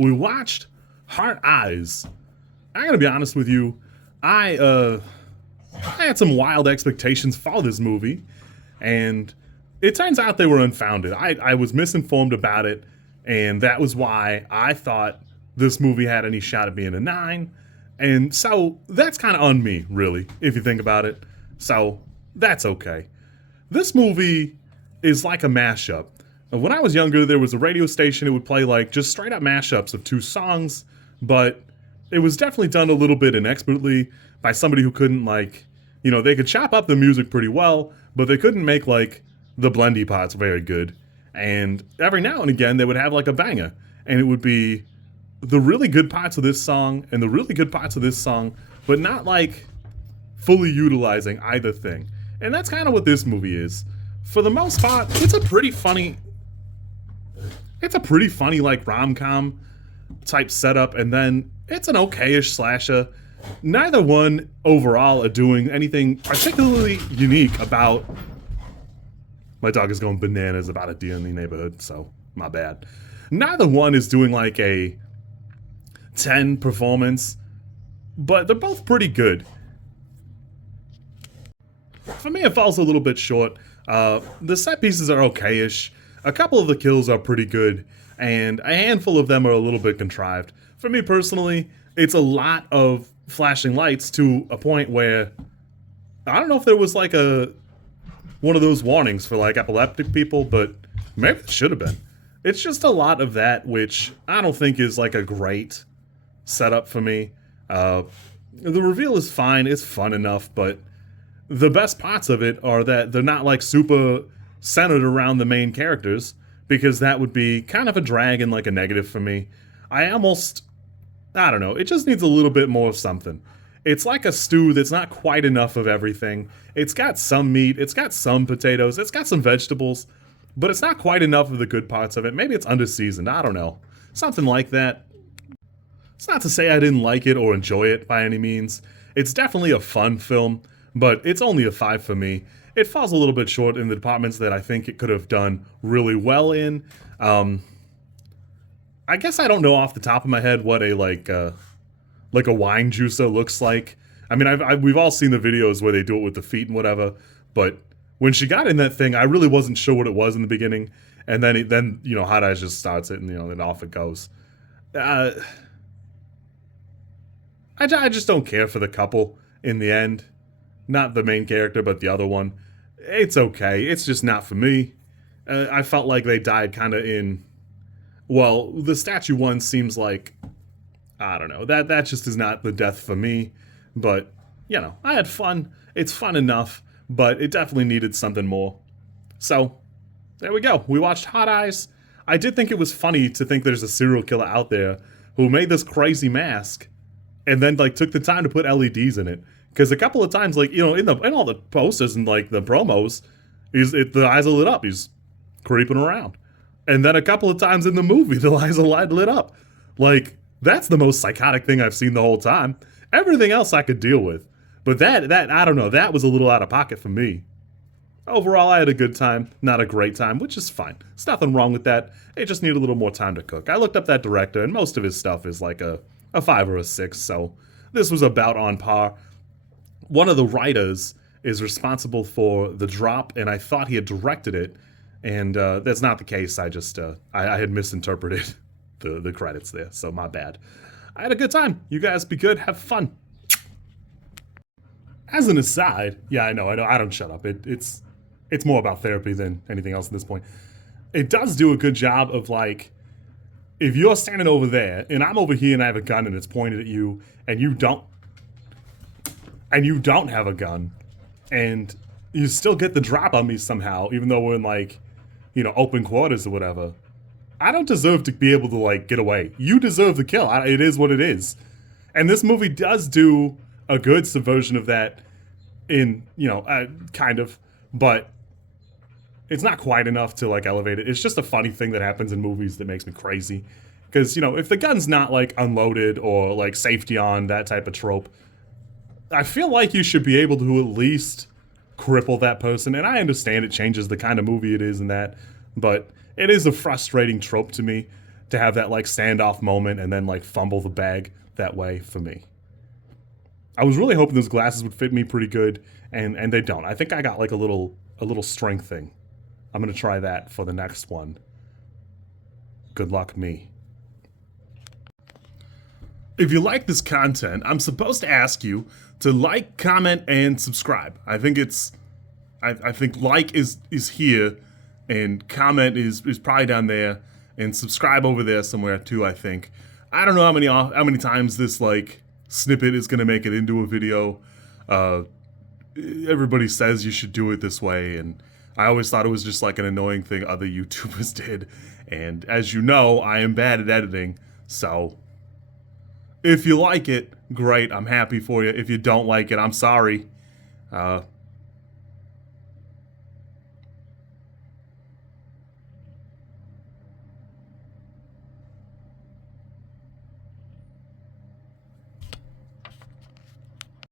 we watched Heart Eyes. I gotta be honest with you, I had some wild expectations for this movie, and it turns out they were unfounded. I was misinformed about it, and that was why I thought this movie had any shot at being a 9. And so that's kind of on me, really, if you think about it. So that's okay. This movie is like a mashup. When I was younger, there was a radio station, it would play like just straight up mashups of two songs, but it was definitely done a little bit inexpertly by somebody who couldn't they could chop up the music pretty well, but they couldn't make like the blendy parts very good. And every now and again, they would have like a banger, and it would be the really good parts of this song and the really good parts of this song, but not like fully utilizing either thing. And that's kind of what this movie is. For the most part, it's a pretty funny like rom-com type setup, and then it's an okay-ish slasher. Neither one overall are doing anything particularly unique about... My dog is going bananas about a deer in the neighborhood, so my bad. Neither one is doing like a 10 performance, but they're both pretty good. For me, it falls a little bit short. The set pieces are okay-ish. A couple of the kills are pretty good, and a handful of them are a little bit contrived. For me personally, it's a lot of flashing lights to a point where I don't know if there was like one of those warnings for like epileptic people, but maybe it should have been. It's just a lot of that, which I don't think is like a great setup for me. The reveal is fine, it's fun enough, but the best parts of it are that they're not like super centered around the main characters, because that would be kind of a drag and like a negative for me. I don't know, it just needs a little bit more of something. It's like a stew that's not quite enough of everything. It's got some meat, it's got some potatoes, it's got some vegetables, but it's not quite enough of the good parts of it. Maybe it's under-seasoned, I don't know. Something like that. It's not to say I didn't like it or enjoy it by any means. It's definitely a fun film, but it's only a 5 for me. It falls a little bit short in the departments that I think it could have done really well in. I guess I don't know off the top of my head what a wine juicer looks like. I mean, we've all seen the videos where they do it with the feet and whatever, but when she got in that thing, I really wasn't sure what it was in the beginning, and then Hot Eyes just starts it, and then off it goes. I just don't care for the couple in the end. Not the main character, but the other one. It's okay. It's just not for me. I felt like they died kind of in... Well, the statue one seems like... I don't know. That just is not the death for me. But, I had fun. It's fun enough, but it definitely needed something more. So, there we go. We watched Hot Eyes. I did think it was funny to think there's a serial killer out there who made this crazy mask and then, took the time to put LEDs in it. Because a couple of times, in all the posters and, the promos, the eyes are lit up. He's creeping around. And then a couple of times in the movie, the eyes are lit up. That's the most psychotic thing I've seen the whole time. Everything else I could deal with. But that I don't know, that was a little out of pocket for me. Overall, I had a good time, not a great time, which is fine. There's nothing wrong with that. It just needed a little more time to cook. I looked up that director, and most of his stuff is like a 5 or a 6, so this was about on par. One of the writers is responsible for The Drop, and I thought he had directed it, and that's not the case. I had misinterpreted the credits there, so my bad. I had a good time. You guys be good, have fun. As an aside, yeah, I know, I don't shut up. It's more about therapy than anything else at this point. It does do a good job of if you're standing over there and I'm over here and I have a gun and it's pointed at you and you don't have a gun and you still get the drop on me somehow, even though we're in open quarters or whatever. I don't deserve to be able to get away. You deserve the kill. It is what it is. And this movie does do a good subversion of that in, kind of, but it's not quite enough to elevate it. It's just a funny thing that happens in movies that makes me crazy. Because, if the gun's not unloaded or safety on, that type of trope, I feel like you should be able to at least cripple that person. And I understand it changes the kind of movie it is and that, but it is a frustrating trope to me to have that like standoff moment and then like fumble the bag that way for me. I was really hoping those glasses would fit me pretty good, and they don't. I think I got like a little strength thing. I'm gonna try that for the next one. Good luck, me. If you like this content, I'm supposed to ask you to like, comment, and subscribe. I think like is here, and comment is probably down there, and subscribe over there somewhere too. I think. I don't know how many times this like snippet is gonna make it into a video. Everybody says you should do it this way, and I always thought it was just like an annoying thing other YouTubers did. And as you know, I am bad at editing, so if you like it, great, I'm happy for you. If you don't like it, I'm sorry.